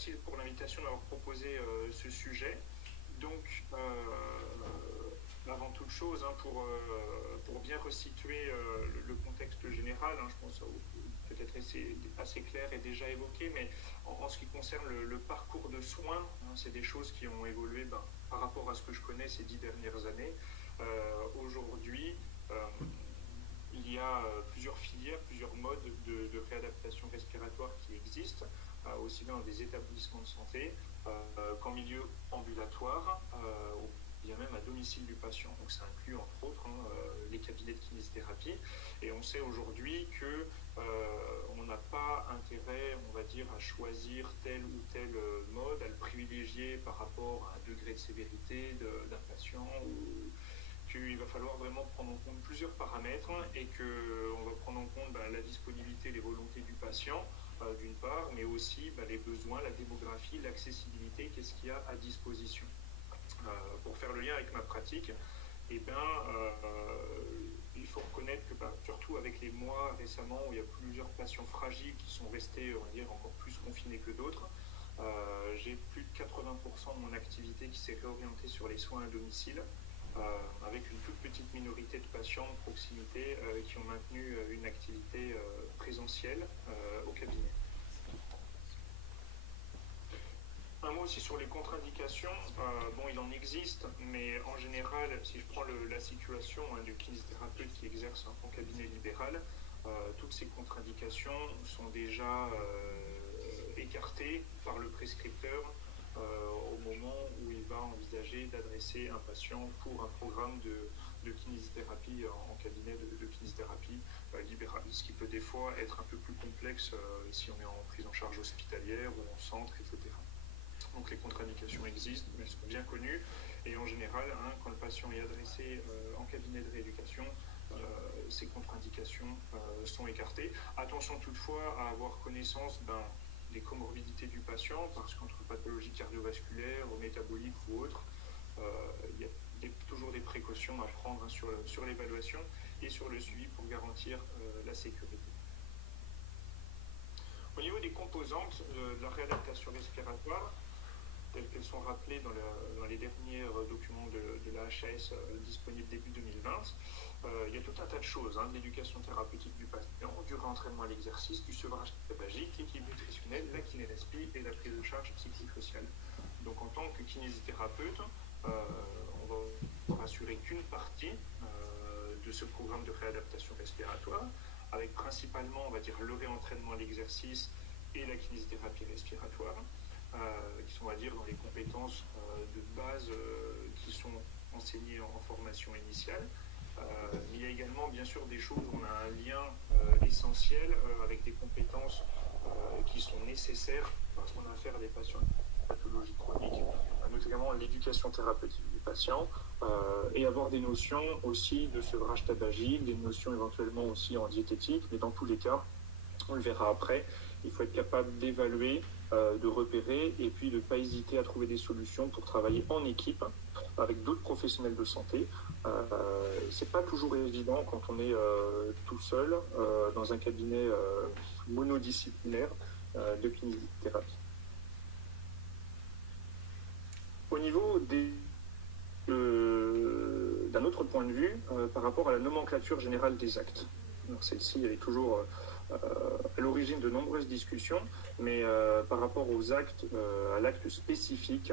merci pour l'invitation d'avoir proposé ce sujet. Donc, avant toute chose, hein, pour bien resituer le contexte général, hein, je pense peut-être assez clair et déjà évoqué, mais en ce qui concerne le parcours de soins, hein, c'est des choses qui ont évolué par rapport à ce que je connais ces 10 dernières années. Aujourd'hui, il y a plusieurs filières, plusieurs modes de réadaptation respiratoire qui existent, aussi bien dans des établissements de santé qu'en milieu ambulatoire, ou bien même à domicile du patient. Donc ça inclut entre autres les cabinets de kinésithérapie. Et on sait aujourd'hui que on n'a pas intérêt, on va dire, à choisir tel ou tel mode, à le privilégier par rapport à un degré de sévérité d'un patient, ou qu'il va falloir vraiment prendre en compte plusieurs paramètres et qu'on va prendre en compte la disponibilité, les volontés du patient, d'une part, mais aussi les besoins, la démographie, l'accessibilité, qu'est-ce qu'il y a à disposition. Pour faire le lien avec ma pratique, il faut reconnaître que surtout avec les mois récemment où il y a plusieurs patients fragiles qui sont restés, on va dire, encore plus confinés que d'autres, j'ai plus de 80% de mon activité qui s'est réorientée sur les soins à domicile, avec une toute petite minorité de patients de proximité qui ont maintenu une activité présentielle au cabinet. Un mot aussi sur les contre-indications. Il en existe, mais en général, si je prends la situation du kinésithérapeute qui exerce en cabinet libéral, toutes ces contre-indications sont déjà écartées par le prescripteur au moment où il va envisager d'adresser un patient pour un programme de kinésithérapie en cabinet de kinésithérapie libérale, ce qui peut des fois être un peu plus complexe si on est en prise en charge hospitalière ou en centre, etc. Donc les contre-indications existent, mais elles sont bien connues, et en général, quand le patient est adressé en cabinet de rééducation, ces contre-indications sont écartées. Attention toutefois à avoir connaissance des comorbidités du patient, parce qu'entre pathologies cardiovasculaires, métaboliques ou autres, il y a toujours des précautions à prendre sur l'évaluation et sur le suivi pour garantir la sécurité. Au niveau des composantes de la réadaptation respiratoire, telles qu'elles sont rappelées dans les derniers documents de la HAS disponibles début 2020, il y a tout un tas de choses, de l'éducation thérapeutique du patient, du réentraînement à l'exercice, du sevrage tabagique, l'équilibre nutritionnel, la kinérespie et la prise de charge psychosociale. Donc en tant que kinésithérapeute, on va assurer qu'une partie de ce programme de réadaptation respiratoire, avec principalement, on va dire, le réentraînement à l'exercice et la kinésithérapie respiratoire, qui sont, on va dire, dans les compétences de base qui sont enseignées en formation initiale. Mais il y a également, bien sûr, des choses où on a un lien essentiel avec des compétences qui sont nécessaires parce qu'on a affaire à des patients avec pathologies chroniques, notamment l'éducation thérapeutique du patient, et avoir des notions aussi de sevrage tabagique, des notions éventuellement aussi en diététique, mais dans tous les cas, on le verra après, il faut être capable d'évaluer, de repérer et puis de ne pas hésiter à trouver des solutions pour travailler en équipe avec d'autres professionnels de santé. C'est pas toujours évident quand on est tout seul dans un cabinet monodisciplinaire de kinésithérapie. Au niveau d'un autre point de vue, par rapport à la nomenclature générale des actes. Celle-ci, elle est toujours à l'origine de nombreuses discussions, mais par rapport aux actes, à l'acte spécifique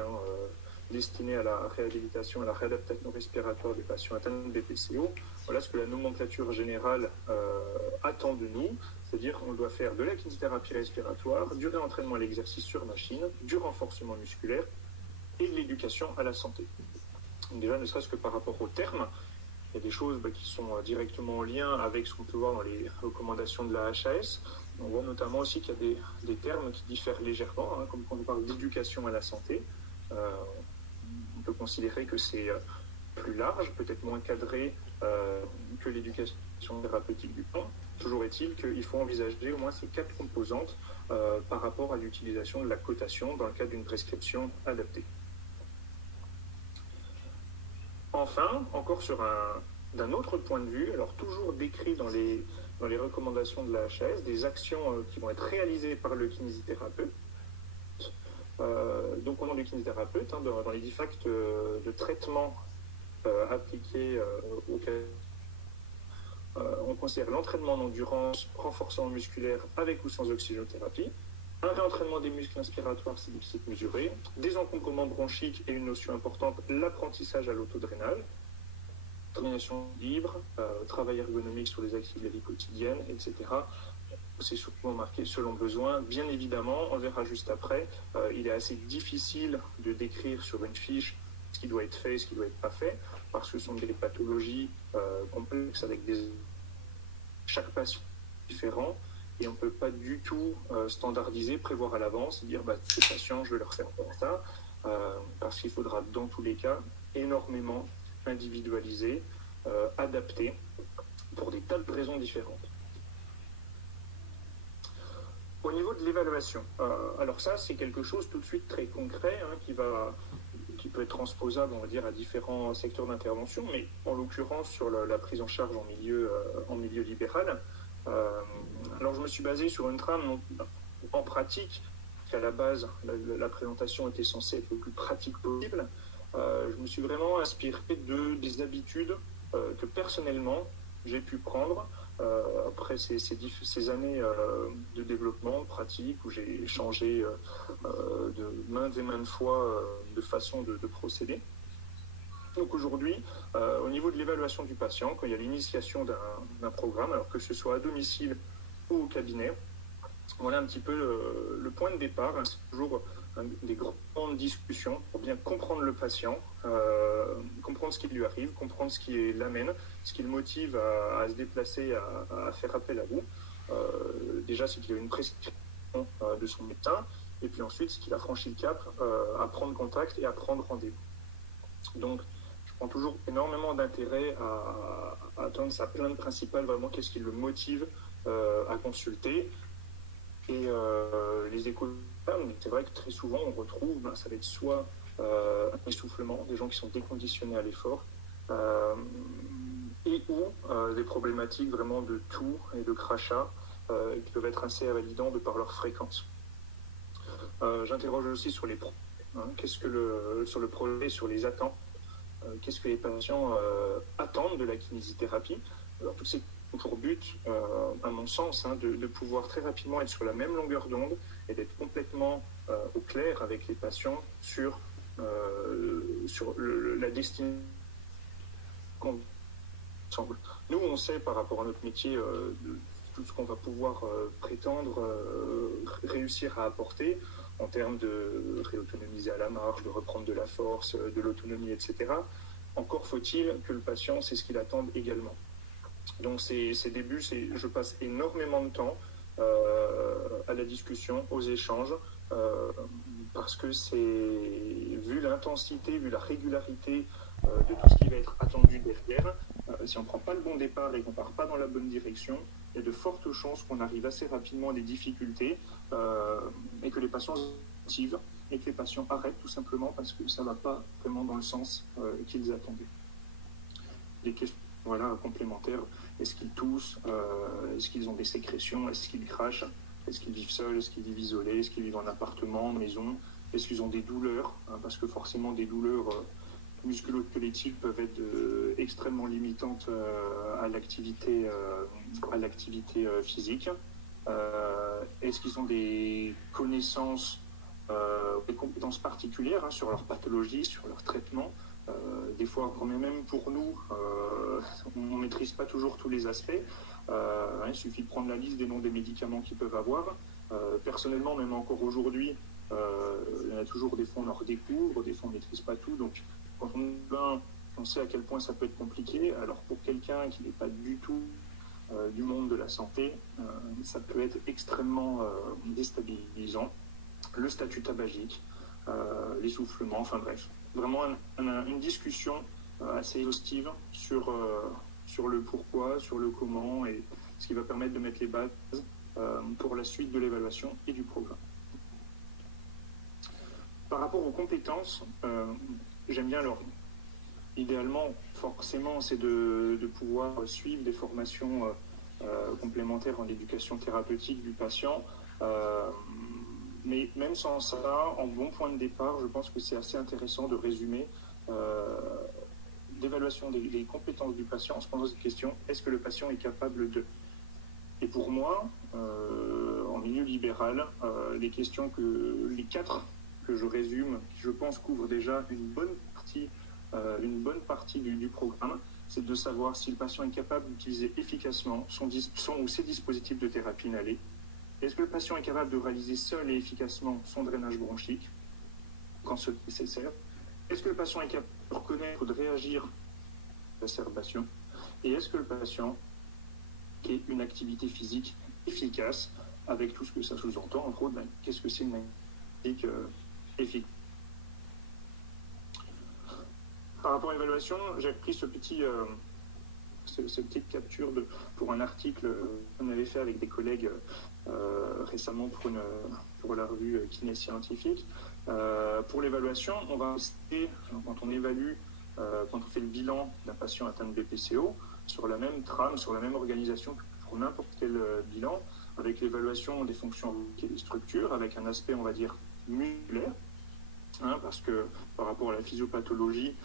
destiné à la réhabilitation, à la réadaptation respiratoire des patients atteints de BPCO, voilà ce que la nomenclature générale attend de nous, c'est-à-dire qu'on doit faire de la kinésithérapie respiratoire, du réentraînement à l'exercice sur machine, du renforcement musculaire et de l'éducation à la santé. Donc déjà, ne serait-ce que par rapport aux termes, il y a des choses qui sont directement en lien avec ce qu'on peut voir dans les recommandations de la HAS. On voit notamment aussi qu'il y a des termes qui diffèrent légèrement, comme quand on parle d'éducation à la santé. On peut considérer que c'est plus large, peut-être moins cadré que l'éducation thérapeutique du temps. Toujours est-il qu'il faut envisager au moins ces 4 composantes par rapport à l'utilisation de la cotation dans le cadre d'une prescription adaptée. Enfin, encore d'un autre point de vue, alors toujours décrit dans les recommandations de la HAS, des actions qui vont être réalisées par le kinésithérapeute Donc, au nom du kinésithérapeute, hein, dans les 10 actes de traitement appliqués au cas, on considère l'entraînement en endurance, renforcement musculaire avec ou sans oxygénothérapie, un réentraînement des muscles inspiratoires, c'est difficile de mesurer, des encombrements bronchiques et une notion importante, l'apprentissage à l'autodrainage, domination libre, travail ergonomique sur les axes de la vie quotidienne, etc. C'est souvent marqué selon besoin. Bien évidemment, on verra juste après, il est assez difficile de décrire sur une fiche ce qui doit être fait et ce qui doit être pas fait, parce que ce sont des pathologies complexes avec chaque patient différent, et on ne peut pas du tout standardiser, prévoir à l'avance, dire ces patients, je vais leur faire ça, parce qu'il faudra dans tous les cas énormément individualiser, adapter, pour des tas de raisons différentes. Au niveau de l'évaluation, alors ça c'est quelque chose tout de suite très concret qui peut être transposable, on va dire, à différents secteurs d'intervention, mais en l'occurrence sur la prise en charge en milieu libéral. Alors je me suis basé sur une trame en pratique, qu'à la base la présentation était censée être le plus pratique possible. Je me suis vraiment inspiré des habitudes que personnellement j'ai pu prendre après ces années de développement pratique où j'ai changé de maintes et maintes fois de façon de procéder. Donc aujourd'hui, au niveau de l'évaluation du patient, quand il y a l'initiation d'un programme, alors que ce soit à domicile ou au cabinet, voilà un petit peu le point de départ. Hein, c'est toujours des grandes discussions pour bien comprendre le patient, comprendre ce qui lui arrive, comprendre ce qui l'amène, ce qui le motive à se déplacer, à faire appel à vous. Déjà, c'est qu'il a une prescription de son médecin, et puis ensuite, c'est qu'il a franchi le cap à prendre contact et à prendre rendez-vous. Donc, je prends toujours énormément d'intérêt à attendre sa plainte principale, vraiment qu'est-ce qui le motive à consulter. Et les échos, c'est vrai que très souvent on retrouve, ça va être soit un essoufflement, des gens qui sont déconditionnés à l'effort, et ou des problématiques vraiment de toux et de crachat qui peuvent être assez invalidants de par leur fréquence. J'interroge aussi sur les projets, sur le projet, sur les attentes, qu'est-ce que les patients attendent de la kinésithérapie. Alors toutes ces pour but, à mon sens, de pouvoir très rapidement être sur la même longueur d'onde et d'être complètement au clair avec les patients sur la destinée qu'on semble. Nous, on sait par rapport à notre métier tout ce qu'on va pouvoir prétendre réussir à apporter en termes de réautonomiser à la marche, de reprendre de la force, de l'autonomie, etc. Encore faut-il que le patient sait ce qu'il attend également. Donc ces débuts, je passe énormément de temps à la discussion, aux échanges, parce que vu l'intensité, vu la régularité de tout ce qui va être attendu derrière, si on ne prend pas le bon départ et qu'on ne part pas dans la bonne direction, il y a de fortes chances qu'on arrive assez rapidement à des difficultés et que les patients se motivent et que les patients arrêtent tout simplement parce que ça ne va pas vraiment dans le sens qu'ils attendaient. Des questions complémentaires. Est-ce qu'ils toussent? Est-ce qu'ils ont des sécrétions? Est-ce qu'ils crachent? Est-ce qu'ils vivent seuls? Est-ce qu'ils vivent isolés? Est-ce qu'ils vivent en appartement, en maison? Est-ce qu'ils ont des douleurs? Parce que forcément, des douleurs musculo-squelettiques peuvent être extrêmement limitantes à l'activité physique. Est-ce qu'ils ont des connaissances, des compétences particulières sur leur pathologie, sur leur traitement? Des fois, même pour nous, on ne maîtrise pas toujours tous les aspects. Il suffit de prendre la liste des noms des médicaments qu'ils peuvent avoir. Personnellement, même encore aujourd'hui, il y en a toujours des fois on en redécouvre, des fois on ne maîtrise pas tout. Donc, quand on sait à quel point ça peut être compliqué. Alors, pour quelqu'un qui n'est pas du tout du monde de la santé, ça peut être extrêmement déstabilisant. Le statut tabagique, l'essoufflement, enfin bref. Vraiment une discussion assez exhaustive sur le pourquoi, sur le comment, et ce qui va permettre de mettre les bases pour la suite de l'évaluation et du programme. Par rapport aux compétences, j'aime bien idéalement, forcément, c'est de pouvoir suivre des formations complémentaires en éducation thérapeutique du patient. Mais même sans ça, en bon point de départ, je pense que c'est assez intéressant de résumer l'évaluation des compétences du patient en se posant cette question, est-ce que le patient est capable de... Et pour moi, en milieu libéral, les quatre que je résume, qui je pense couvrent déjà une bonne partie du programme, c'est de savoir si le patient est capable d'utiliser efficacement son ou ses dispositifs de thérapie inhalée. Est-ce que le patient est capable de réaliser seul et efficacement son drainage bronchique quand c'est nécessaire? Est-ce que le patient est capable de reconnaître, de réagir à l'exacerbation? Et est-ce que le patient a une activité physique efficace avec tout ce que ça sous-entend? Entre autres, qu'est-ce que c'est une activité efficace? Par rapport à l'évaluation, j'ai pris cette petite capture pour un article qu'on avait fait avec des collègues récemment pour la revue Kiné Scientifique. Pour l'évaluation, on va rester, quand on évalue, quand on fait le bilan d'un patient atteint de BPCO, sur la même trame, sur la même organisation que pour n'importe quel bilan, avec l'évaluation des fonctions et des structures, avec un aspect, on va dire, musculaire, parce que par rapport à la physiopathologie,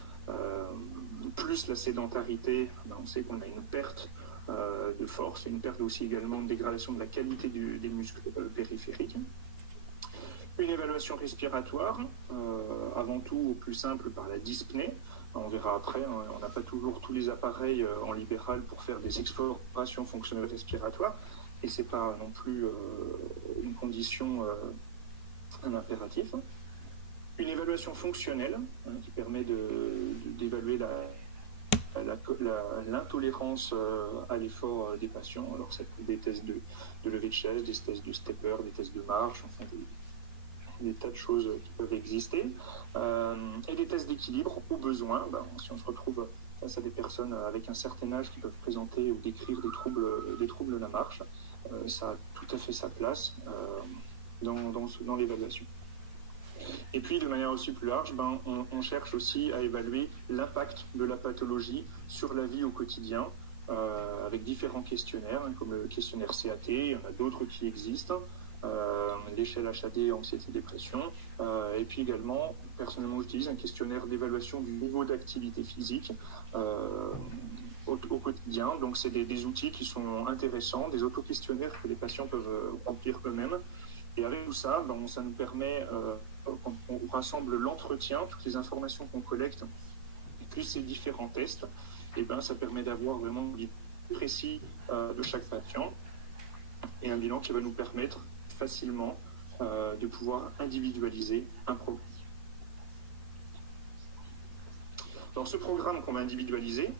plus la sédentarité, on sait qu'on a une perte de force et une perte aussi également de dégradation de la qualité des muscles périphériques. Une évaluation respiratoire, avant tout au plus simple par la dyspnée. On verra après, on n'a pas toujours tous les appareils en libéral pour faire des explorations fonctionnelles respiratoires, et ce n'est pas non plus une condition, un impératif. Une évaluation fonctionnelle qui permet d'évaluer l'intolérance à l'effort des patients. Alors ça peut être des tests de levée de chaise, des tests de stepper, des tests de marche, enfin des tas de choses qui peuvent exister. Et des tests d'équilibre au besoin. Si on se retrouve face à des personnes avec un certain âge qui peuvent présenter ou décrire des troubles de la marche, ça a tout à fait sa place dans l'évaluation. Et puis, de manière aussi plus large, on cherche aussi à évaluer l'impact de la pathologie sur la vie au quotidien, avec différents questionnaires, comme le questionnaire CAT, il y en a d'autres qui existent, l'échelle HAD, anxiété-dépression, et puis également, personnellement, j'utilise un questionnaire d'évaluation du niveau d'activité physique au quotidien. Donc, c'est des outils qui sont intéressants, des auto-questionnaires que les patients peuvent remplir eux-mêmes. Et avec tout ça, ça nous permet, quand on rassemble l'entretien, toutes les informations qu'on collecte, plus ces différents tests, et ça permet d'avoir vraiment un bilan précis de chaque patient et un bilan qui va nous permettre facilement de pouvoir individualiser un programme. Alors ce programme qu'on va individualiser,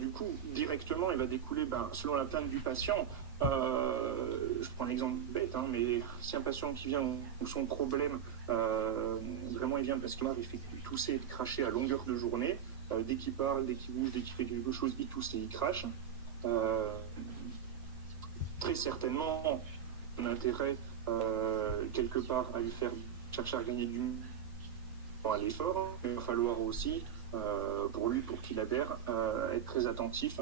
du coup, directement, il va découler, selon la plainte du patient. Je prends un exemple bête, mais si un patient qui vient où son problème, vraiment il vient parce qu'il fait tousser et cracher à longueur de journée, dès qu'il parle, dès qu'il bouge, dès qu'il fait quelque chose, il tousse et il crache. Très certainement, on a intérêt quelque part à lui faire chercher à gagner du temps à l'effort, mais il va falloir aussi pour qu'il adhère, être très attentif.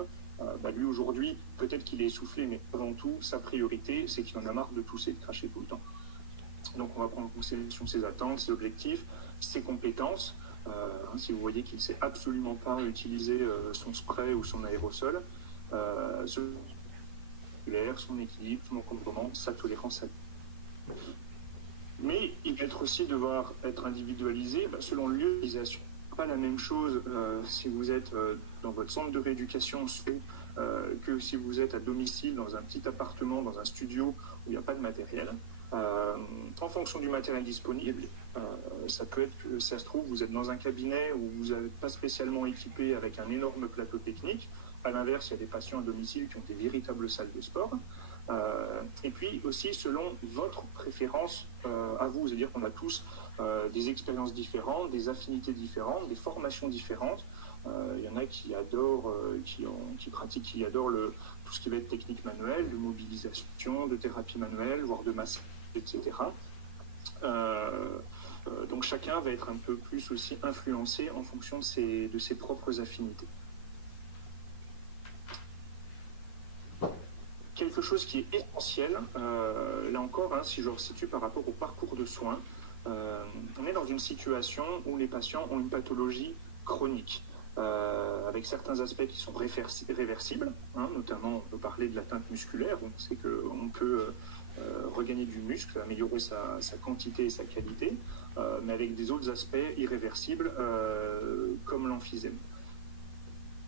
Lui aujourd'hui, peut-être qu'il est essoufflé, mais avant tout, sa priorité, c'est qu'il en a marre de tousser et de cracher tout le temps. Donc on va prendre en considération ses attentes, ses objectifs, ses compétences. Si vous voyez qu'il ne sait absolument pas utiliser son spray ou son aérosol, son équilibre, son encombrement, sa tolérance à... Mais il va devoir être individualisé selon le lieu d'utilisation. Pas la même chose si vous êtes dans votre centre de rééducation que si vous êtes à domicile dans un petit appartement, dans un studio où il n'y a pas de matériel. En fonction du matériel disponible, ça peut être que ça se trouve, vous êtes dans un cabinet où vous n'êtes pas spécialement équipé avec un énorme plateau technique. À l'inverse, il y a des patients à domicile qui ont des véritables salles de sport. Et puis aussi selon votre préférence à vous, c'est-à-dire qu'on a tous des expériences différentes, des affinités différentes, des formations différentes. Il y en a qui adorent, qui pratiquent, qui adorent tout ce qui va être technique manuelle, de mobilisation, de thérapie manuelle, voire de massage, etc. Donc chacun va être un peu plus aussi influencé en fonction de ses propres affinités. Quelque chose qui est essentielle, là encore, hein, si je resitue par rapport au parcours de soins, on est dans une situation où les patients ont une pathologie chronique, avec certains aspects qui sont réversibles, hein, notamment on peut parler de l'atteinte musculaire, on sait qu'on peut regagner du muscle, améliorer sa quantité et sa qualité, mais avec des autres aspects irréversibles comme l'emphysème.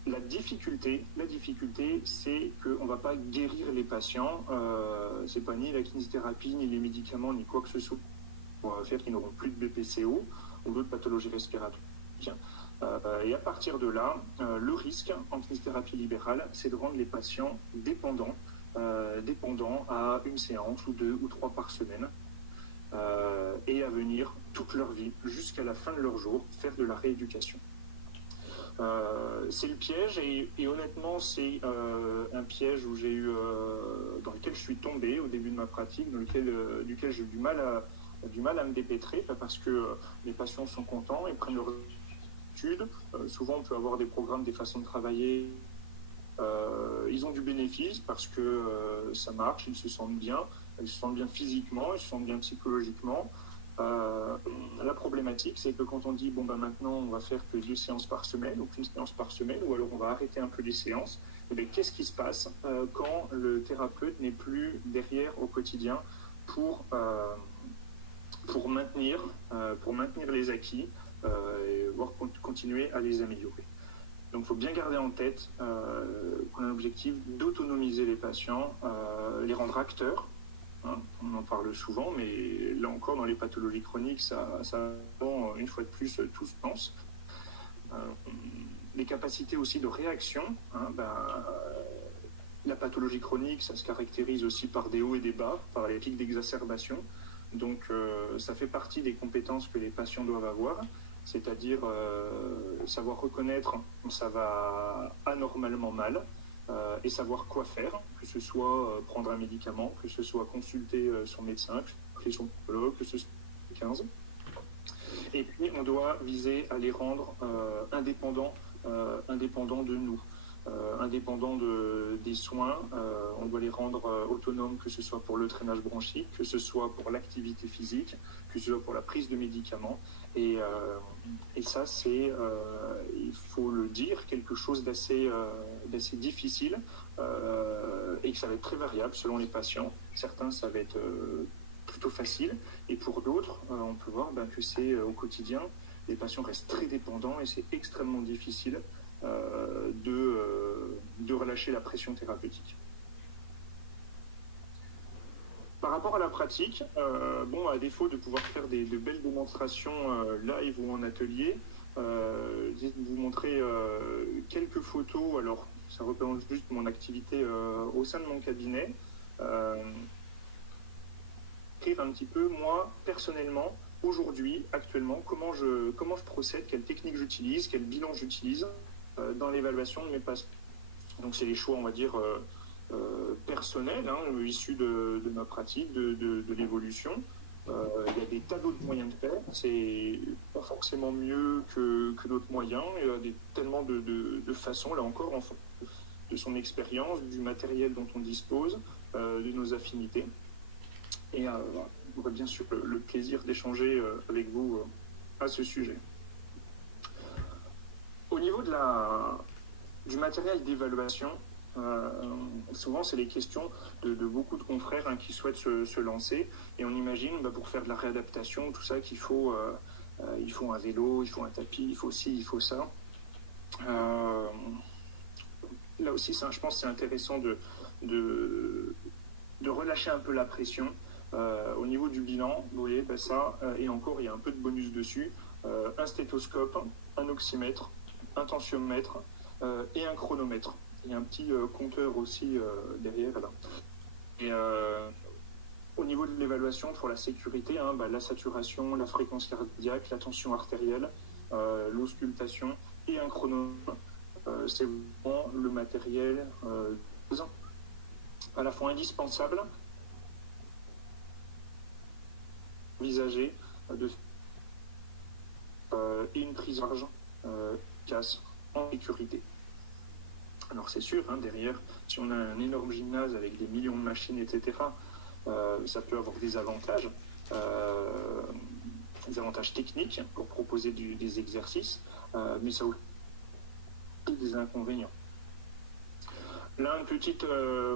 La difficulté, c'est qu'on ne va pas guérir les patients. C'est pas ni la kinésithérapie, ni les médicaments, ni quoi que ce soit pour faire qu'ils n'auront plus de BPCO ou d'autres pathologies respiratoires. Et à partir de là, le risque en kinésithérapie libérale, c'est de rendre les patients dépendants à une séance ou 2 ou 3 par semaine, et à venir toute leur vie, jusqu'à la fin de leur jour, faire de la rééducation. C'est le piège et honnêtement c'est un piège où dans lequel je suis tombé au début de ma pratique, duquel j'ai eu du mal à me dépêtrer, parce que les patients sont contents, ils prennent leur étude, souvent on peut avoir des programmes, des façons de travailler, ils ont du bénéfice parce que ça marche, ils se sentent bien physiquement, ils se sentent bien psychologiquement. La problématique, c'est que quand on dit maintenant on va faire que 2 séances par semaine ou qu'une séance par semaine, ou alors on va arrêter un peu les séances, qu'est-ce qui se passe quand le thérapeute n'est plus derrière au quotidien pour maintenir les acquis et voire continuer à les améliorer. Donc il faut bien garder en tête qu'on a l'objectif d'autonomiser les patients, les rendre acteurs. On en parle souvent, mais là encore, dans les pathologies chroniques, ça une fois de plus, tout se pense. Les capacités aussi de réaction, la pathologie chronique, ça se caractérise aussi par des hauts et des bas, par les pics d'exacerbation. Donc, ça fait partie des compétences que les patients doivent avoir, c'est-à-dire savoir reconnaître quand ça va anormalement mal, et savoir quoi faire, que ce soit prendre un médicament, que ce soit consulter son médecin, que ce soit son psychologue, que ce soit 15. Et puis on doit viser à les rendre indépendants de nous, indépendants des soins. On doit les rendre autonomes, que ce soit pour le drainage bronchique, que ce soit pour l'activité physique, que ce soit pour la prise de médicaments. Et ça, c'est, il faut le dire, quelque chose d'assez difficile, et que ça va être très variable selon les patients. Certains, ça va être plutôt facile, et pour d'autres, on peut voir que c'est au quotidien, les patients restent très dépendants et c'est extrêmement difficile de relâcher la pression thérapeutique. Par rapport à la pratique, à défaut de pouvoir faire de belles démonstrations live ou en atelier, je vais vous montrer quelques photos. Alors, ça représente juste mon activité au sein de mon cabinet. Écrire un petit peu, moi, personnellement, aujourd'hui, actuellement, comment je procède, quelle technique j'utilise, quel bilan j'utilise dans l'évaluation de mes patients. Donc, c'est les choix, on va dire, personnels, issus de ma pratique, de l'évolution. Il y a des tas d'autres moyens de faire. C'est pas forcément mieux que d'autres moyens. Il y a tellement de façons, là encore, en fonction de son expérience, du matériel dont on dispose, de nos affinités. Et j'aurai bien sûr le plaisir d'échanger avec vous à ce sujet. Au niveau du matériel d'évaluation, souvent c'est les questions de beaucoup de confrères qui souhaitent se lancer, et on imagine pour faire de la réadaptation, tout ça, qu'il faut un vélo, il faut un tapis, il faut ci, il faut ça. Là aussi, je pense que c'est intéressant de relâcher un peu la pression. Au niveau du bilan, vous voyez, et encore, il y a un peu de bonus dessus, un stéthoscope, un oxymètre, un tensiomètre et un chronomètre. Il y a un petit compteur aussi derrière. Là. Et au niveau de l'évaluation pour la sécurité, la saturation, la fréquence cardiaque, la tension artérielle, l'auscultation et un chronomètre. C'est vraiment le matériel à la fois indispensable, envisager et une prise en charge efficace en sécurité. Alors c'est sûr, hein, derrière, si on a un énorme gymnase avec des millions de machines, etc., ça peut avoir des avantages techniques pour proposer des exercices, mais ça a aussi des inconvénients. Là, une petite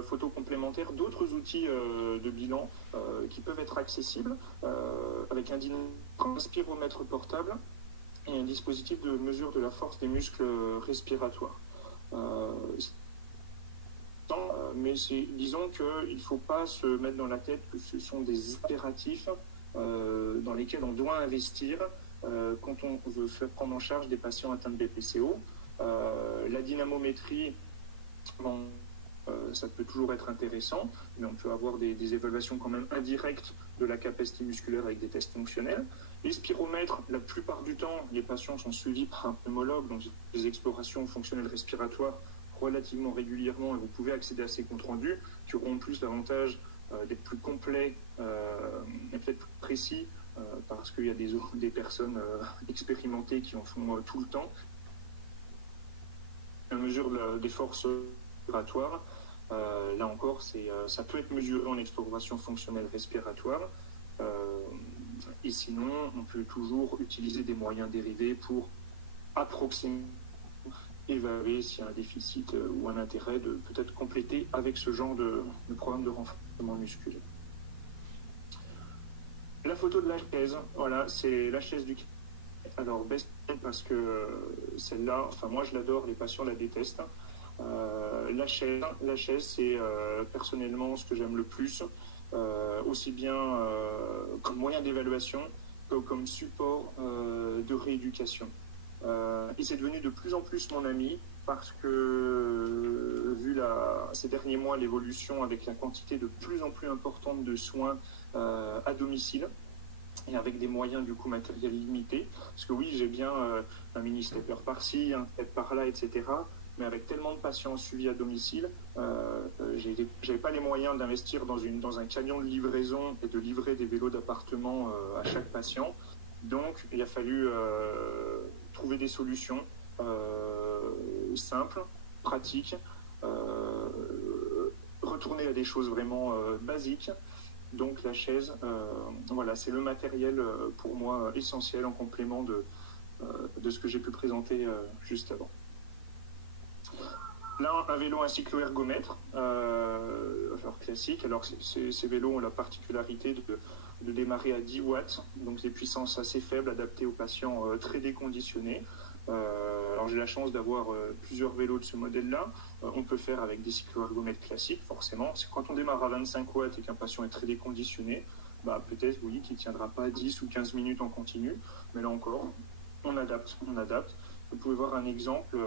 photo complémentaire d'autres outils de bilan qui peuvent être accessibles avec un spiromètre portable et un dispositif de mesure de la force des muscles respiratoires. Mais disons qu'il ne faut pas se mettre dans la tête que ce sont des impératifs dans lesquels on doit investir quand on veut faire prendre en charge des patients atteints de BPCO. La dynamométrie, bon, ça peut toujours être intéressant, mais on peut avoir des évaluations quand même indirectes de la capacité musculaire avec des tests fonctionnels. Les spiromètres, la plupart du temps, les patients sont suivis par un pneumologue, donc des explorations fonctionnelles respiratoires relativement régulièrement, et vous pouvez accéder à ces comptes rendus qui auront plus l'avantage d'être plus complets et peut-être plus précis parce qu'il y a des personnes expérimentées qui en font tout le temps. La mesure des forces respiratoires, là encore, ça peut être mesuré en exploration fonctionnelle respiratoire. Et sinon, on peut toujours utiliser des moyens dérivés pour approximer, évaluer s'il y a un déficit ou un intérêt de peut-être compléter avec ce genre de programme de renforcement musculaire. La photo de la chaise, voilà, c'est la chaise du kiné. Alors, best parce que celle-là, enfin moi je l'adore, les patients la détestent. La chaise, c'est personnellement ce que j'aime le plus, aussi bien comme moyen d'évaluation que comme support de rééducation. Et c'est devenu de plus en plus mon ami parce que vu ces derniers mois l'évolution avec la quantité de plus en plus importante de soins à domicile et avec des moyens du coup matériels limités, parce que oui j'ai bien un mini stepper par-ci, un step par-là, etc., mais avec tellement de patients suivis à domicile, j'avais pas les moyens d'investir dans un camion de livraison et de livrer des vélos d'appartement à chaque patient. Donc il a fallu trouver des solutions simples, pratiques, retourner à des choses vraiment basiques. Donc la chaise, voilà, c'est le matériel pour moi essentiel en complément de ce que j'ai pu présenter juste avant. Là, un vélo, un cyclo-ergomètre, alors classique. Alors ces vélos ont la particularité de démarrer à 10 watts, donc des puissances assez faibles, adaptées aux patients très déconditionnés. Alors j'ai la chance d'avoir plusieurs vélos de ce modèle-là. On peut faire avec des cyclo-ergomètres classiques, forcément. C'est quand on démarre à 25 watts et qu'un patient est très déconditionné, bah, peut-être, oui, qu'il ne tiendra pas 10 ou 15 minutes en continu. Mais là encore, on adapte. Vous pouvez voir un exemple,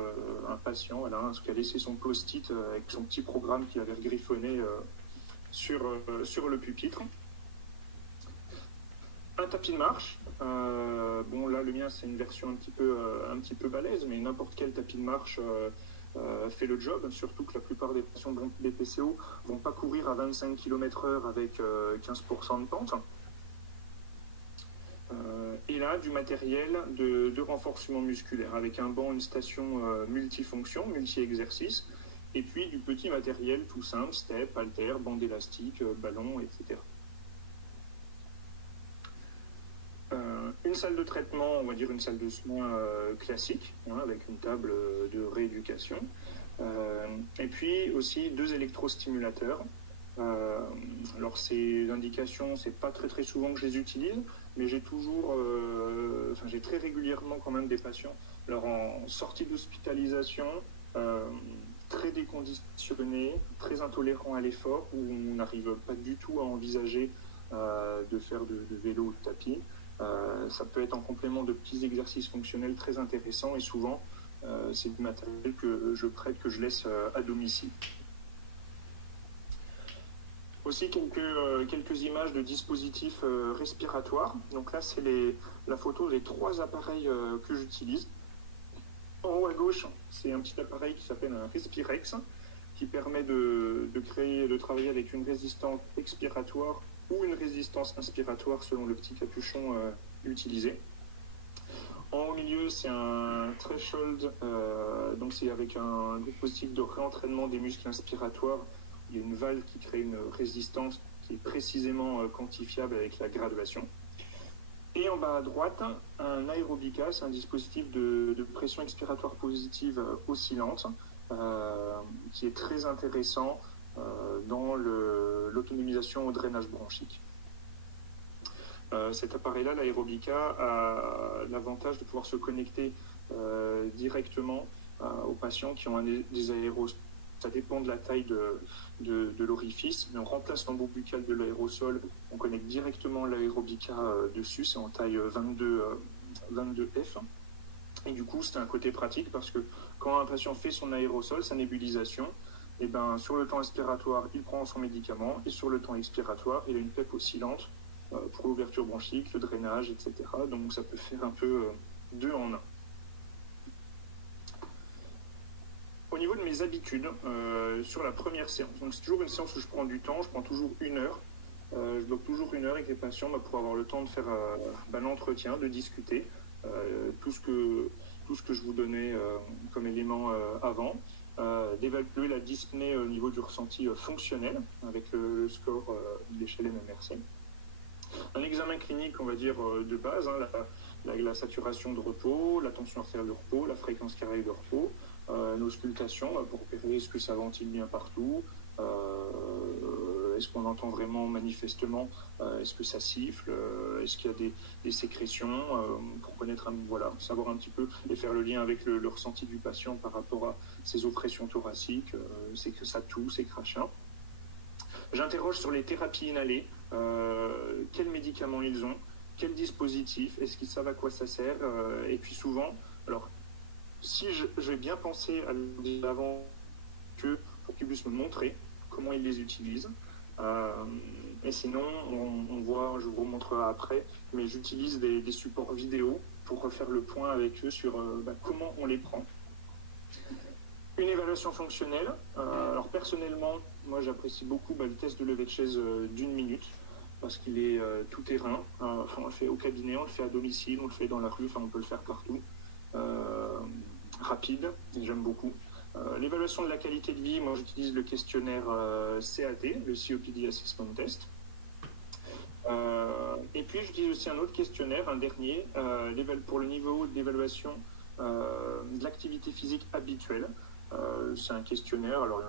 un patient voilà, qui a laissé son post-it avec son petit programme qu'il avait griffonné sur le pupitre. Un tapis de marche. Bon, là, le mien, c'est une version un petit peu balèze, mais n'importe quel tapis de marche fait le job. Surtout que la plupart des patients de BPCO ne vont pas courir à 25 km/h avec 15% de pente. Et là, du matériel de renforcement musculaire avec un banc, une station multifonction, multi-exercice, et puis du petit matériel tout simple, step, halter, bande élastique, ballon, etc. Une salle de traitement, on va dire une salle de soins classique, hein, avec une table de rééducation, et puis aussi 2 électrostimulateurs. Alors ces indications, c'est pas très souvent que je les utilise, mais j'ai j'ai très régulièrement quand même des patients, alors en sortie d'hospitalisation, très déconditionnés, très intolérants à l'effort, où on n'arrive pas du tout à envisager de faire de vélo ou de tapis. Ça peut être en complément de petits exercices fonctionnels très intéressants, et souvent c'est du matériel que je prête, que je laisse à domicile. Aussi quelques images de dispositifs respiratoires. Donc là, c'est la photo des 3 appareils que j'utilise. En haut à gauche, c'est un petit appareil qui s'appelle un Respirex, qui permet de travailler avec une résistance expiratoire ou une résistance inspiratoire selon le petit capuchon utilisé. En haut milieu, c'est un threshold, donc c'est avec un dispositif de réentraînement des muscles inspiratoires. Il y a une valve qui crée une résistance qui est précisément quantifiable avec la graduation. Et en bas à droite, un aérobika, c'est un dispositif de pression expiratoire positive oscillante qui est très intéressant dans l'autonomisation au drainage bronchique. Cet appareil-là, l'aérobika, a l'avantage de pouvoir se connecter directement aux patients qui ont des aérosols. Ça dépend de la taille de l'orifice, mais on remplace l'embout buccal de l'aérosol, on connecte directement l'aérobika dessus, c'est en taille 22F. Et du coup, c'est un côté pratique parce que quand un patient fait son aérosol, sa nébulisation, et ben, sur le temps inspiratoire, il prend son médicament, et sur le temps expiratoire, il a une PEP oscillante pour l'ouverture bronchique, le drainage, etc. Donc ça peut faire un peu deux en un. Au niveau de mes habitudes, sur la première séance, donc c'est toujours une séance où je prends du temps, je prends toujours 1 heure. Je bloque toujours 1 heure avec les patients pour avoir le temps de faire l'entretien, de discuter, tout ce que je vous donnais comme élément avant, d'évaluer la dyspnée au niveau du ressenti fonctionnel avec le score de l'échelle MMRC. Un examen clinique, on va dire, de base, hein, la saturation de repos, la tension artérielle de repos, la fréquence cardiaque de repos, l'auscultation pour repérer est-ce que ça ventile bien partout, est-ce qu'on entend vraiment manifestement, est-ce que ça siffle, est-ce qu'il y a des sécrétions, pour connaître, voilà, savoir un petit peu et faire le lien avec le ressenti du patient par rapport à ses oppressions thoraciques, c'est que ça tousse, c'est crachin. J'interroge sur les thérapies inhalées, quels médicaments ils ont, quel dispositif, est-ce qu'ils savent à quoi ça sert, et puis souvent, alors si je vais bien penser à le dire avant que pour qu'ils puissent me montrer comment ils les utilisent, et sinon on voit, je vous remontrerai après, mais j'utilise des supports vidéo pour refaire le point avec eux sur comment on les prend. Une évaluation fonctionnelle. Alors personnellement, moi j'apprécie beaucoup le test de levée de chaise d'1 minute parce qu'il est tout terrain. Enfin, on le fait au cabinet, on le fait à domicile, on le fait dans la rue, enfin on peut le faire partout. Rapide, j'aime beaucoup. L'évaluation de la qualité de vie, moi j'utilise le questionnaire CAT, le COPD Assessment Test. Et puis j'utilise aussi un autre questionnaire, un dernier, pour le niveau d'évaluation de l'activité physique habituelle. C'est un questionnaire, alors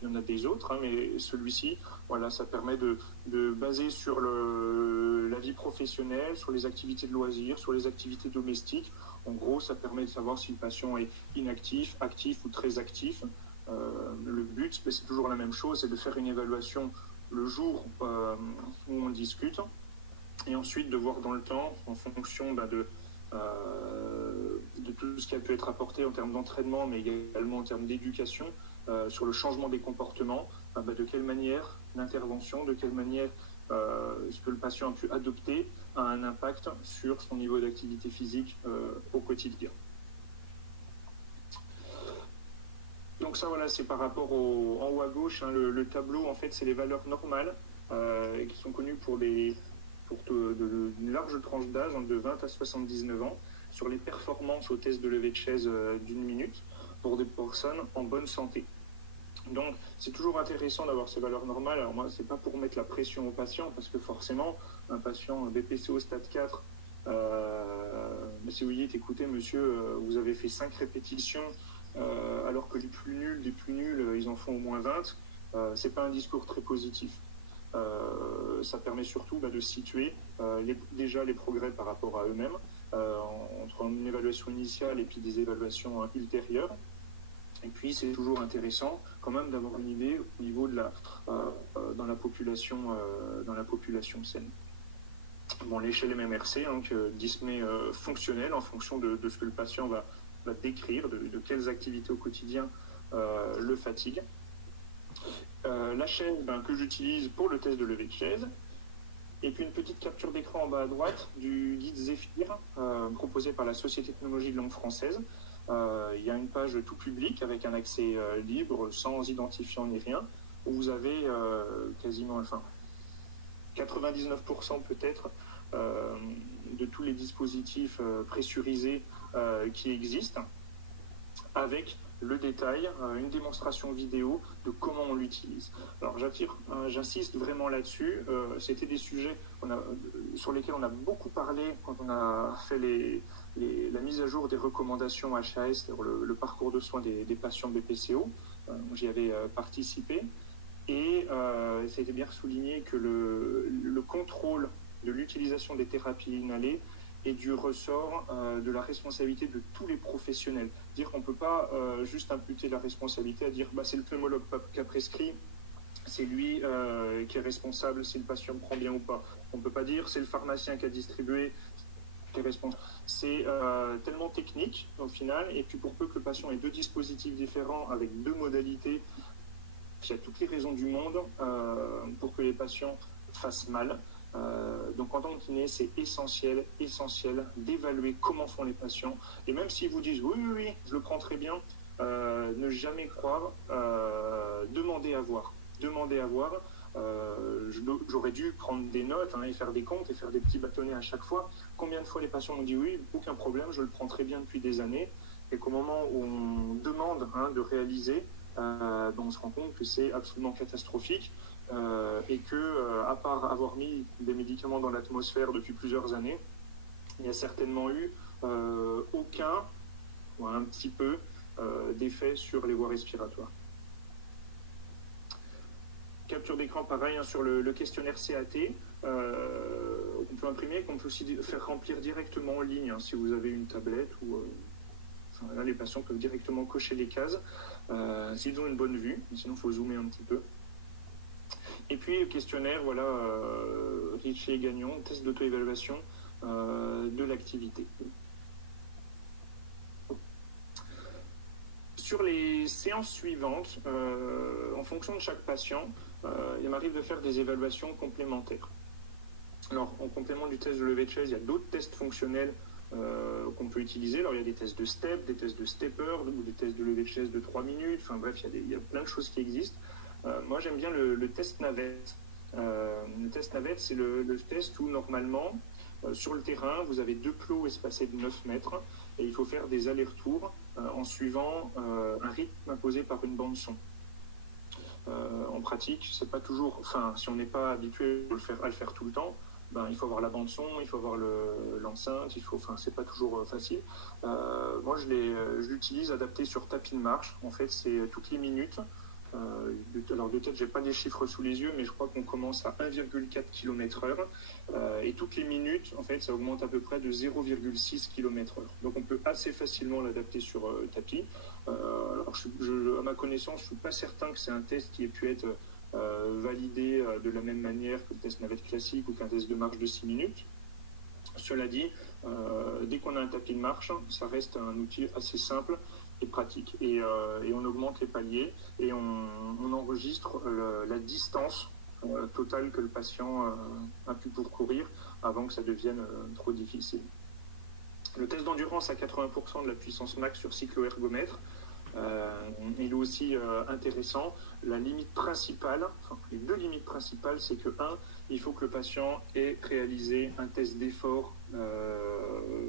il y en a des autres, hein, mais celui-ci, voilà, ça permet de baser sur la vie professionnelle, sur les activités de loisirs, sur les activités domestiques. En gros, ça permet de savoir si le patient est inactif, actif ou très actif. Le but, c'est toujours la même chose, c'est de faire une évaluation le jour où on discute, et ensuite de voir dans le temps, en fonction de tout ce qui a pu être apporté en termes d'entraînement, mais également en termes d'éducation, sur le changement des comportements, de quelle manière l'intervention, de quelle manière ce que le patient a pu adopter a un impact sur son niveau d'activité physique au quotidien. Donc ça, voilà, c'est par rapport en haut à gauche, hein, le tableau, en fait, c'est les valeurs normales qui sont connues pour une large tranche d'âge, de 20 à 79 ans, sur les performances au test de levée de chaise d'1 minute pour des personnes en bonne santé. Donc, c'est toujours intéressant d'avoir ces valeurs normales. Alors moi, c'est pas pour mettre la pression au patient, parce que forcément, un patient BPCO stade 4, si vous dites, écoutez, monsieur, vous avez fait 5 répétitions, alors que les plus nuls, ils en font au moins 20, c'est pas un discours très positif. Ça permet surtout de situer déjà les progrès par rapport à eux-mêmes, entre une évaluation initiale et puis des évaluations ultérieures. Et puis c'est toujours intéressant quand même d'avoir une idée au niveau dans la population saine. Bon, l'échelle MMRC, donc dyspnée fonctionnelle en fonction de ce que le patient va décrire, de quelles activités au quotidien le fatiguent. La chaîne que j'utilise pour le test de levée de chaise, et puis une petite capture d'écran en bas à droite du guide Zéphyr proposé par la Société de pneumologie de langue française. Il y a une page tout public avec un accès libre, sans identifiant ni rien, où vous avez quasiment, 99% peut-être, de tous les dispositifs pressurisés qui existent, avec le détail, une démonstration vidéo de comment on l'utilise. Alors j'insiste vraiment là-dessus. C'était des sujets sur lesquels on a beaucoup parlé quand on a fait la mise à jour des recommandations HAS, c'est-à-dire le parcours de soins des patients BPCO. J'y avais participé. Et ça a été bien souligné que le contrôle de l'utilisation des thérapies inhalées et du ressort de la responsabilité de tous les professionnels. Dire qu'on ne peut pas juste imputer la responsabilité à dire c'est le pneumologue qui a prescrit, c'est lui qui est responsable si le patient prend bien ou pas. On ne peut pas dire c'est le pharmacien qui a distribué qui est responsable. C'est tellement technique au final, et puis pour peu que le patient ait deux dispositifs différents avec deux modalités, il y a toutes les raisons du monde pour que les patients fassent mal. Donc en tant que kiné, c'est essentiel d'évaluer comment font les patients. Et même s'ils vous disent oui, je le prends très bien, ne jamais croire, demandez à voir. J'aurais dû prendre des notes et faire des comptes et faire des petits bâtonnets à chaque fois. Combien de fois les patients m'ont dit oui, aucun problème, je le prends très bien depuis des années. Et qu'au moment où on demande de réaliser, on se rend compte que c'est absolument catastrophique. Et que, à part avoir mis des médicaments dans l'atmosphère depuis plusieurs années, il n'y a certainement eu aucun, ou un petit peu, d'effet sur les voies respiratoires. Capture d'écran, pareil, sur le questionnaire CAT, qu'on peut imprimer, qu'on peut aussi faire remplir directement en ligne, si vous avez une tablette ou... là, les patients peuvent directement cocher les cases s'ils ont une bonne vue, sinon il faut zoomer un petit peu. Et puis, le questionnaire, Richer et Gagnon, test d'auto-évaluation de l'activité. Sur les séances suivantes, en fonction de chaque patient, il m'arrive de faire des évaluations complémentaires. Alors, en complément du test de levée de chaise, il y a d'autres tests fonctionnels qu'on peut utiliser. Alors, il y a des tests de step, des tests de stepper, ou des tests de levée de chaise de 3 minutes. Enfin bref, il y a plein de choses qui existent. Moi, j'aime bien le test navette. Le test navette, c'est le test où, normalement, sur le terrain, vous avez deux plots espacés de 9 mètres et il faut faire des allers-retours en suivant un rythme imposé par une bande-son. En pratique, c'est pas toujours... si on n'est pas habitué à le faire tout le temps, il faut avoir la bande-son, il faut avoir l'enceinte, c'est pas toujours facile. Moi, je l'utilise adapté sur tapis de marche. En fait, c'est toutes les minutes. Alors de tête, j'ai pas des chiffres sous les yeux, mais je crois qu'on commence à 1,4 km/h et toutes les minutes, en fait, ça augmente à peu près de 0,6 km/h. Donc on peut assez facilement l'adapter sur tapis. Alors à ma connaissance, je suis pas certain que c'est un test qui ait pu être validé de la même manière que le test navette classique ou qu'un test de marche de 6 minutes. Cela dit, dès qu'on a un tapis de marche, ça reste un outil assez simple et pratique. Et on augmente les paliers et on enregistre la distance totale que le patient a pu parcourir avant que ça devienne trop difficile. Le test d'endurance à 80% de la puissance max sur cyclo-ergomètre, il est aussi intéressant. La limite principale, les deux limites principales, c'est que il faut que le patient ait réalisé un test d'effort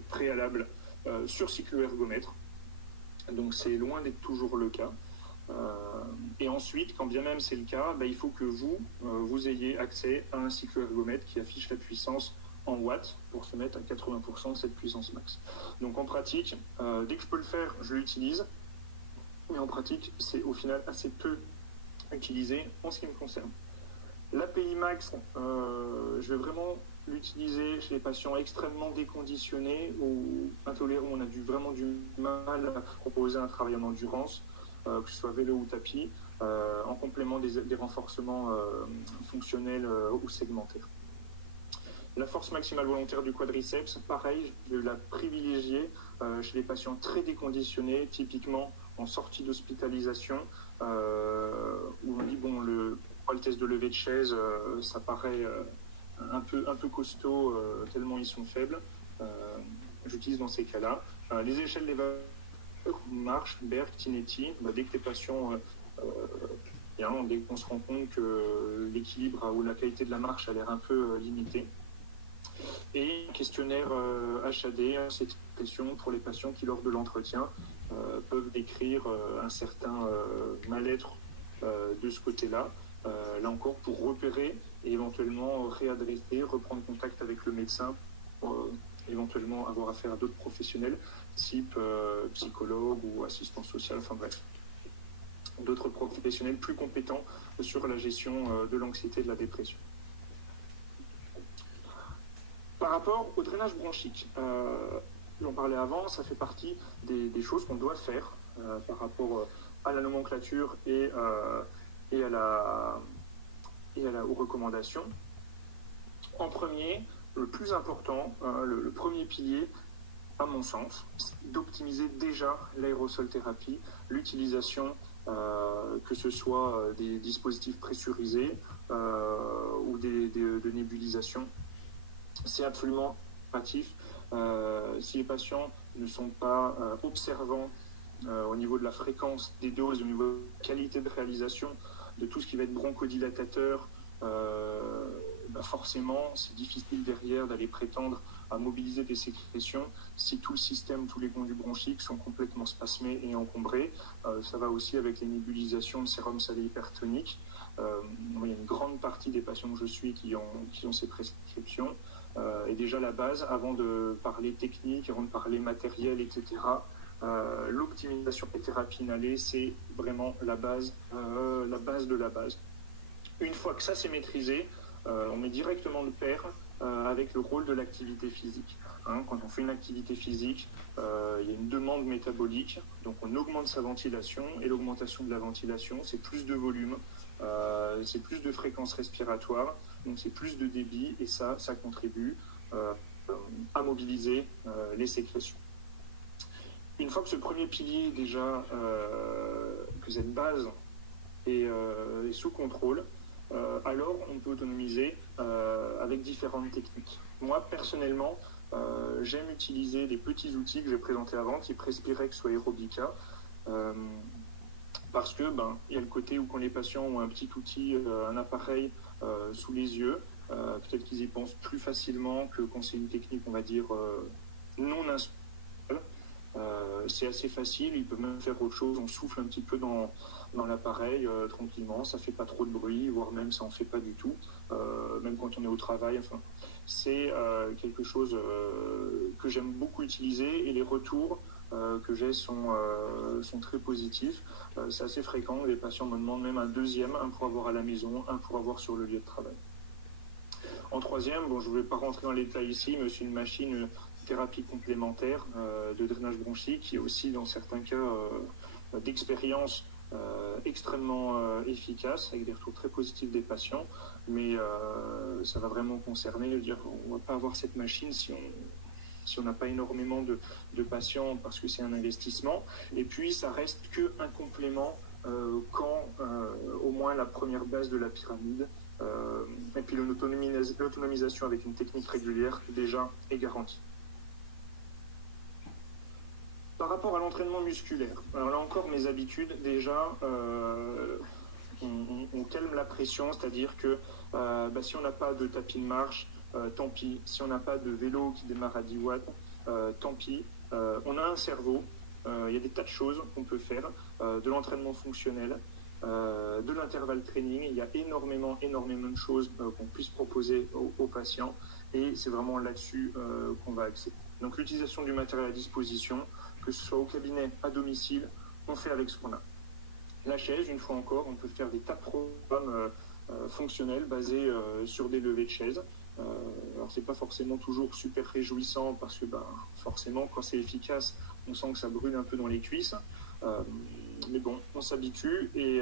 préalable sur cyclo-ergomètre. Donc c'est loin d'être toujours le cas. Et ensuite, quand bien même c'est le cas, il faut que vous ayez accès à un cyclo-ergomètre qui affiche la puissance en watts pour se mettre à 80% de cette puissance max. Donc en pratique, dès que je peux le faire, je l'utilise. Mais en pratique, c'est au final assez peu utilisé en ce qui me concerne. L'API max, je vais vraiment l'utiliser chez les patients extrêmement déconditionnés ou intolérants. On a vraiment du mal à proposer un travail en endurance, que ce soit vélo ou tapis, en complément des renforcements fonctionnels ou segmentaires. La force maximale volontaire du quadriceps, pareil, je vais la privilégier chez les patients très déconditionnés, typiquement en sortie d'hospitalisation, où on dit, le test de levée de chaise, ça paraît un peu costaud, tellement ils sont faibles. J'utilise dans ces cas-là. Les échelles d'évaluation, marche, Berg, Tinetti, dès que tes patients... dès qu'on se rend compte que l'équilibre ou la qualité de la marche a l'air un peu limitée. et un questionnaire HAD, sécrétion pour les patients qui, lors de l'entretien, peuvent décrire un certain mal-être de ce côté-là. Là encore, pour repérer et éventuellement réadresser, reprendre contact avec le médecin, pour éventuellement avoir affaire à d'autres professionnels, type psychologue ou assistant social, enfin bref, d'autres professionnels plus compétents sur la gestion de l'anxiété et de la dépression. Par rapport au drainage bronchique, j'en parlais avant, ça fait partie des choses qu'on doit faire par rapport à la nomenclature et aux recommandations. En premier, le plus important, le premier pilier, à mon sens, c'est d'optimiser déjà l'aérosol thérapie, l'utilisation, que ce soit des dispositifs pressurisés ou de nébulisation. C'est absolument impératif. Si les patients ne sont pas observants au niveau de la fréquence des doses, au niveau de la qualité de réalisation, de tout ce qui va être bronchodilatateur, forcément, c'est difficile derrière d'aller prétendre à mobiliser des sécrétions si tout le système, tous les conduits bronchiques sont complètement spasmés et encombrés. Ça va aussi avec les nébulisations de sérum salé hypertonique. Il y a une grande partie des patients que je suis qui ont ces prescriptions. Et déjà la base, avant de parler technique, avant de parler matériel, etc., l'optimisation des thérapies inhalées, c'est vraiment la base de la base. Une fois que ça c'est maîtrisé, on met directement le pair avec le rôle de l'activité physique. Quand on fait une activité physique, il y a une demande métabolique, donc on augmente sa ventilation, et l'augmentation de la ventilation, c'est plus de volume, c'est plus de fréquence respiratoire, donc c'est plus de débit, et ça contribue à mobiliser les sécrétions. Une fois que ce premier pilier déjà, que cette base est sous contrôle, alors on peut autonomiser avec différentes techniques. Moi, personnellement, j'aime utiliser des petits outils que j'ai présentés avant, type Respirex ou Aerobica, parce que y a le côté où quand les patients ont un petit outil, un appareil sous les yeux, peut-être qu'ils y pensent plus facilement que quand c'est une technique, on va dire, non instrumentale. C'est assez facile, ils peuvent même faire autre chose, on souffle un petit peu dans l'appareil tranquillement, ça fait pas trop de bruit, voire même ça en fait pas du tout, même quand on est au travail. Enfin, c'est quelque chose que j'aime beaucoup utiliser, et les retours que j'ai sont très positifs. C'est assez fréquent, les patients me demandent même un deuxième, un pour avoir à la maison, un pour avoir sur le lieu de travail. En troisième, je ne vais pas rentrer dans les détails ici, mais c'est une machine thérapie complémentaire de drainage bronchique qui est aussi dans certains cas d'expérience extrêmement efficace, avec des retours très positifs des patients, mais ça va vraiment concerner, on ne va pas avoir cette machine si on n'a pas énormément de patients, parce que c'est un investissement, et puis ça reste qu'un complément quand au moins la première base de la pyramide, et puis l'autonomisation avec une technique régulière déjà est garantie. Par rapport à l'entraînement musculaire, alors là encore mes habitudes, déjà on calme la pression, c'est-à-dire que si on n'a pas de tapis de marche, tant pis. Si on n'a pas de vélo qui démarre à 10 watts, tant pis. On a un cerveau, il y a des tas de choses qu'on peut faire, de l'entraînement fonctionnel, de l'intervalle training, il y a énormément de choses qu'on puisse proposer aux patients, et c'est vraiment là-dessus qu'on va axer. Donc l'utilisation du matériel à disposition, que ce soit au cabinet, à domicile, on fait avec ce qu'on a. La chaise, une fois encore, on peut faire des tas de programmes fonctionnels basés sur des levées de chaise. Alors c'est pas forcément toujours super réjouissant, parce que forcément quand c'est efficace, on sent que ça brûle un peu dans les cuisses. Mais bon, on s'habitue, et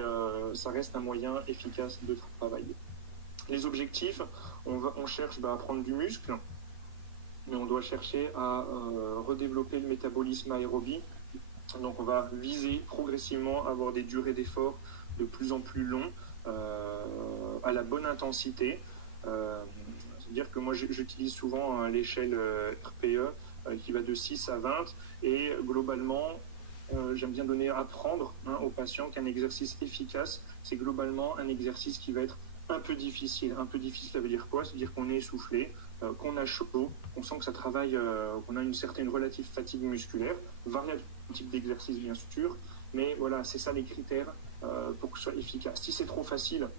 ça reste un moyen efficace de travailler. Les objectifs, on cherche à prendre du muscle, mais on doit chercher à redévelopper le métabolisme aérobie. Donc on va viser progressivement à avoir des durées d'effort de plus en plus longues, à la bonne intensité. C'est-à-dire que moi j'utilise souvent l'échelle RPE qui va de 6 à 20, et globalement j'aime bien apprendre aux patients qu'un exercice efficace, c'est globalement un exercice qui va être un peu difficile. Un peu difficile, ça veut dire quoi? Ça veut dire qu'on est essoufflé, qu'on a chaud, on sent que ça travaille, qu'on a une certaine relative fatigue musculaire, variable type d'exercice bien sûr, mais voilà, c'est ça les critères pour que ce soit efficace. Si c'est trop facile,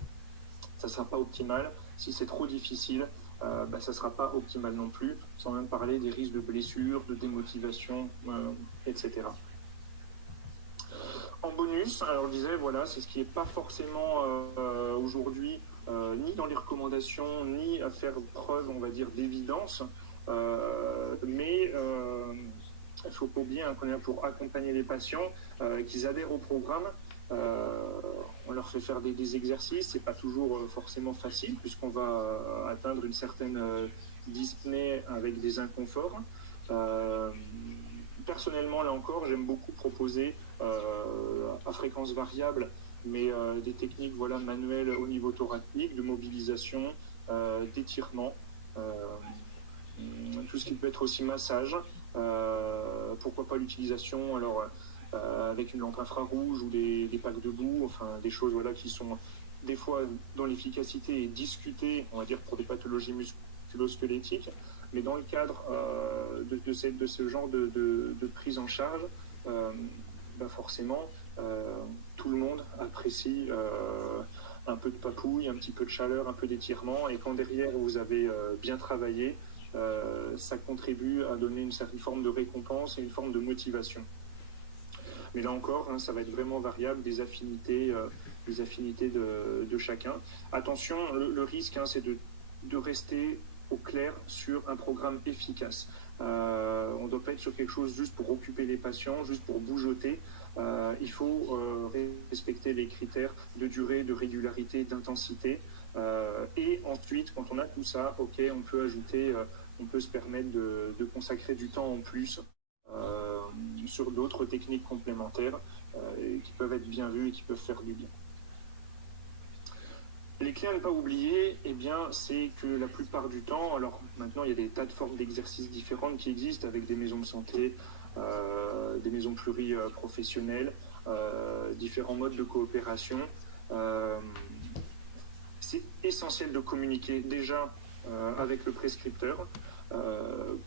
ça ne sera pas optimal. Si c'est trop difficile, ça ne sera pas optimal non plus, sans même parler des risques de blessures, de démotivation, etc. En bonus, alors je disais, voilà, c'est ce qui n'est pas forcément aujourd'hui ni dans les recommandations, ni à faire preuve, on va dire, d'évidence, mais il ne faut pas oublier qu'on est là pour accompagner les patients, qu'ils adhèrent au programme. On leur fait faire des exercices, c'est pas toujours forcément facile puisqu'on va atteindre une certaine dyspnée avec des inconforts. Personnellement, là encore, j'aime beaucoup proposer à fréquence variable, mais des techniques voilà, manuelles au niveau thoracique, de mobilisation, d'étirement, tout ce qui peut être aussi massage. Pourquoi pas l'utilisation alors avec une lampe infrarouge ou des packs de boue, enfin des choses voilà, qui sont des fois dont l'efficacité est discutée, on va dire pour des pathologies musculo-squelettiques, mais dans le cadre de ce genre de prise en charge, forcément, tout le monde apprécie un peu de papouille, un petit peu de chaleur, un peu d'étirement, et quand derrière vous avez bien travaillé, ça contribue à donner une certaine forme de récompense et une forme de motivation. Mais là encore, ça va être vraiment variable des affinités de chacun. Attention, le risque, c'est de rester au clair sur un programme efficace. On ne doit pas être sur quelque chose juste pour occuper les patients, juste pour bougeoter. Il faut respecter les critères de durée, de régularité, d'intensité. Et ensuite, quand on a tout ça, on peut ajouter, on peut se permettre de consacrer du temps en plus sur d'autres techniques complémentaires qui peuvent être bien vues et qui peuvent faire du bien. Les clés à ne pas oublier, c'est que la plupart du temps, alors maintenant il y a des tas de formes d'exercices différentes qui existent avec des maisons de santé, des maisons pluriprofessionnelles, différents modes de coopération. C'est essentiel de communiquer déjà avec le prescripteur.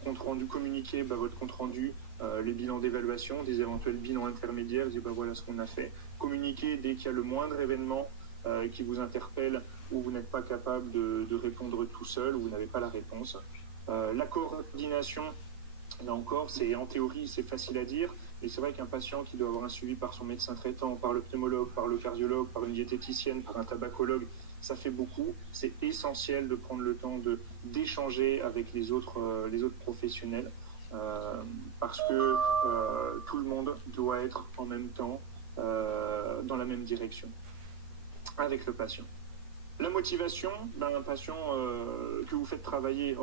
Compte rendu communiqué, votre compte rendu, les bilans d'évaluation, des éventuels bilans intermédiaires, dire voilà ce qu'on a fait. Communiquer dès qu'il y a le moindre événement qui vous interpelle ou vous n'êtes pas capable de répondre tout seul ou vous n'avez pas la réponse. La coordination, là encore, c'est en théorie, c'est facile à dire, mais c'est vrai qu'un patient qui doit avoir un suivi par son médecin traitant, par le pneumologue, par le cardiologue, par une diététicienne, par un tabacologue, ça fait beaucoup. C'est essentiel de prendre le temps d'échanger avec les autres professionnels parce que tout le monde doit être en même temps dans la même direction avec le patient. La motivation d'un patient que vous faites travailler,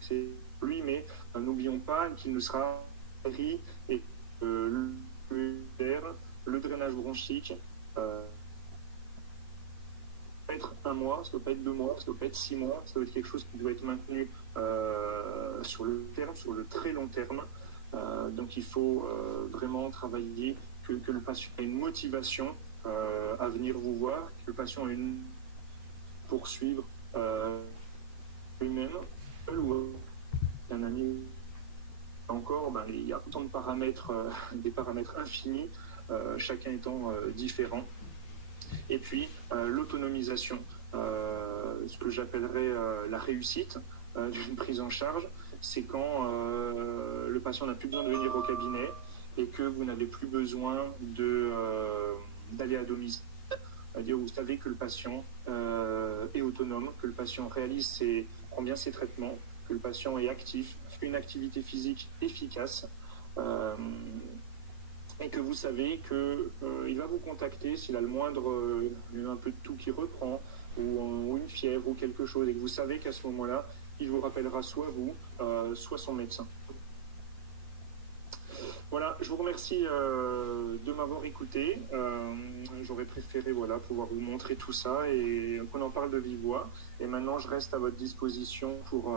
c'est lui, mais n'oublions pas qu'il ne sera pris et le drainage bronchique, ça doit être 1 mois, ça doit pas être 2 mois, ça doit pas être 6 mois, ça doit être quelque chose qui doit être maintenu sur le terme, sur le très long terme. Donc il faut vraiment travailler que le patient ait une motivation à venir vous voir, que le patient ait une poursuivre lui-même, seul ou un ami. Encore, il y a autant de paramètres, des paramètres infinis, chacun étant différent. Et puis l'autonomisation, ce que j'appellerais la réussite d'une prise en charge, c'est quand le patient n'a plus besoin de venir au cabinet et que vous n'avez plus besoin d'aller à domicile. C'est-à-dire vous savez que le patient est autonome, que le patient prend bien ses traitements, que le patient est actif, fait une activité physique efficace et que vous savez qu'il va vous contacter s'il a le moindre, un peu de tout qui reprend ou une fièvre ou quelque chose et que vous savez qu'à ce moment-là, il vous rappellera soit vous, soit son médecin. Voilà, je vous remercie de m'avoir écouté. J'aurais préféré pouvoir vous montrer tout ça et qu'on en parle de vive voix. Et maintenant, je reste à votre disposition pour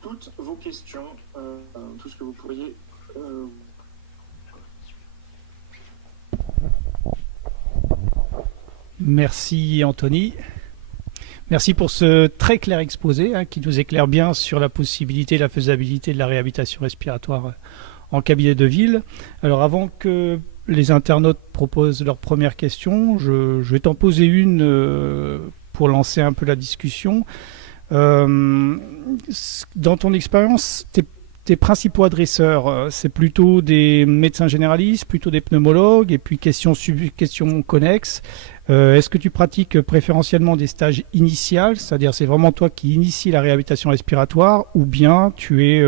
toutes vos questions, tout ce que vous pourriez. Merci Anthony. Merci pour ce très clair exposé qui nous éclaire bien sur la possibilité et la faisabilité de la réhabilitation respiratoire en cabinet de ville. Alors avant que les internautes proposent leur première question, je vais t'en poser une pour lancer un peu la discussion. Dans ton expérience, tes principaux adresseurs, c'est plutôt des médecins généralistes, plutôt des pneumologues, et puis questions connexes. Est-ce que tu pratiques préférentiellement des stages initiaux, c'est-à-dire c'est vraiment toi qui initie la réhabilitation respiratoire, ou bien tu es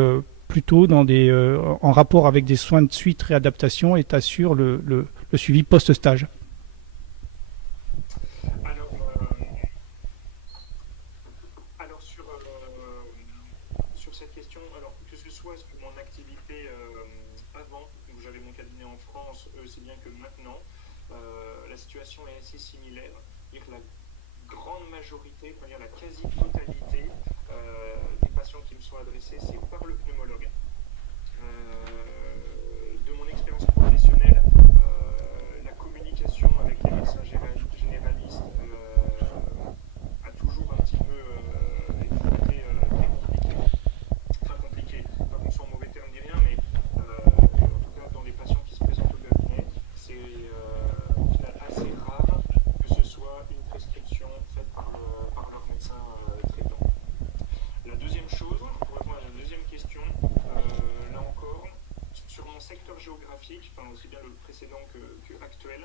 plutôt en rapport avec des soins de suite réadaptation et t'assures le suivi post-stage? Alors, alors sur cette question, alors que ce soit sur mon activité avant, où j'avais mon cabinet en France, c'est bien que maintenant, la situation est assez similaire. C'est-à-dire que la grande majorité, on va dire la quasi-totalité des patients qui me sont adressés, c'est par le pneumologue. De mon expérience professionnelle, la communication avec les médecins généralistes a toujours un petit peu été très compliqué. Enfin compliqué, pas qu'on soit en mauvais terme ni rien, mais en tout cas dans les patients qui se présentent au cabinet, c'est au final assez rare que ce soit une prescription faite par leur médecin traitant. La deuxième chose, pour répondre à la deuxième question, là encore, sur mon secteur géographique, enfin aussi bien le précédent que actuel,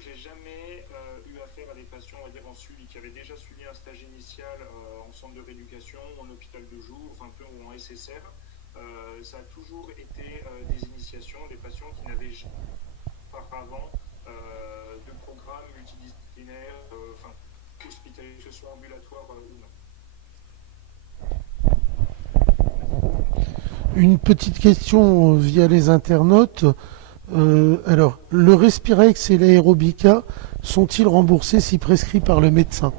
j'ai jamais eu affaire à des patients, on va dire en suivi, qui avaient déjà suivi un stage initial en centre de rééducation, en hôpital de jour, enfin un peu ou en SSR. Ça a toujours été des initiations, des patients qui n'avaient auparavant de programme multidisciplinaire, enfin hospitalier, que ce soit ambulatoire ou non. Une petite question via les internautes. Alors, le Respirex et l'Aerobica sont-ils remboursés si prescrits par le médecin?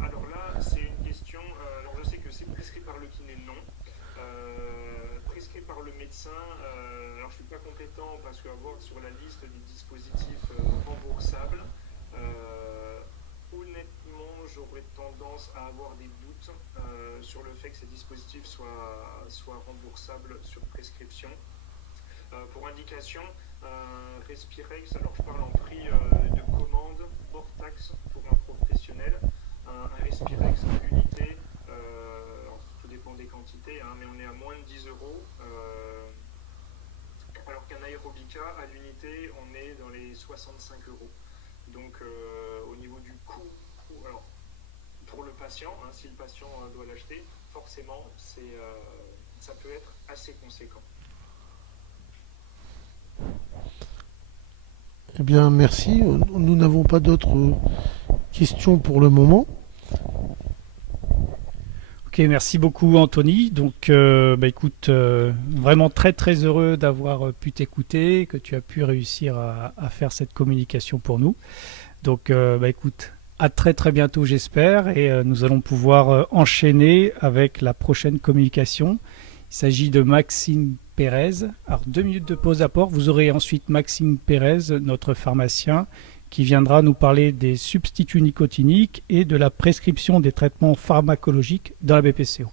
Alors là, c'est une question. Alors je sais que c'est prescrit par le kiné, non. Prescrit par le médecin, alors je ne suis pas compétent parce qu'à voir sur la liste des dispositifs remboursables, honnêtement, j'aurais tendance à avoir des doutes sur le fait que ces dispositifs soient remboursables sur prescription. Pour indication, Respirex, alors je parle en prix de commande hors taxe pour un professionnel. Un Respirex à l'unité, tout dépend des quantités, mais on est à moins de 10 euros. Alors qu'un Aerobica à l'unité, on est dans les 65 euros. Donc au niveau du coût, alors pour le patient, si le patient doit l'acheter, forcément ça peut être assez conséquent. Eh bien, merci. Nous n'avons pas d'autres questions pour le moment. Ok, merci beaucoup Anthony. Donc, écoute, vraiment très très heureux d'avoir pu t'écouter, que tu as pu réussir à faire cette communication pour nous. Donc, écoute, à très très bientôt j'espère, et nous allons pouvoir enchaîner avec la prochaine communication. Il s'agit de Maxime Pérez. Alors 2 minutes de pause à port. Vous aurez ensuite Maxime Pérez, notre pharmacien, qui viendra nous parler des substituts nicotiniques et de la prescription des traitements pharmacologiques dans la BPCO.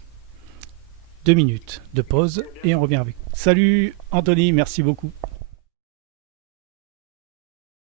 2 minutes de pause et on revient avec. Salut Anthony, merci beaucoup.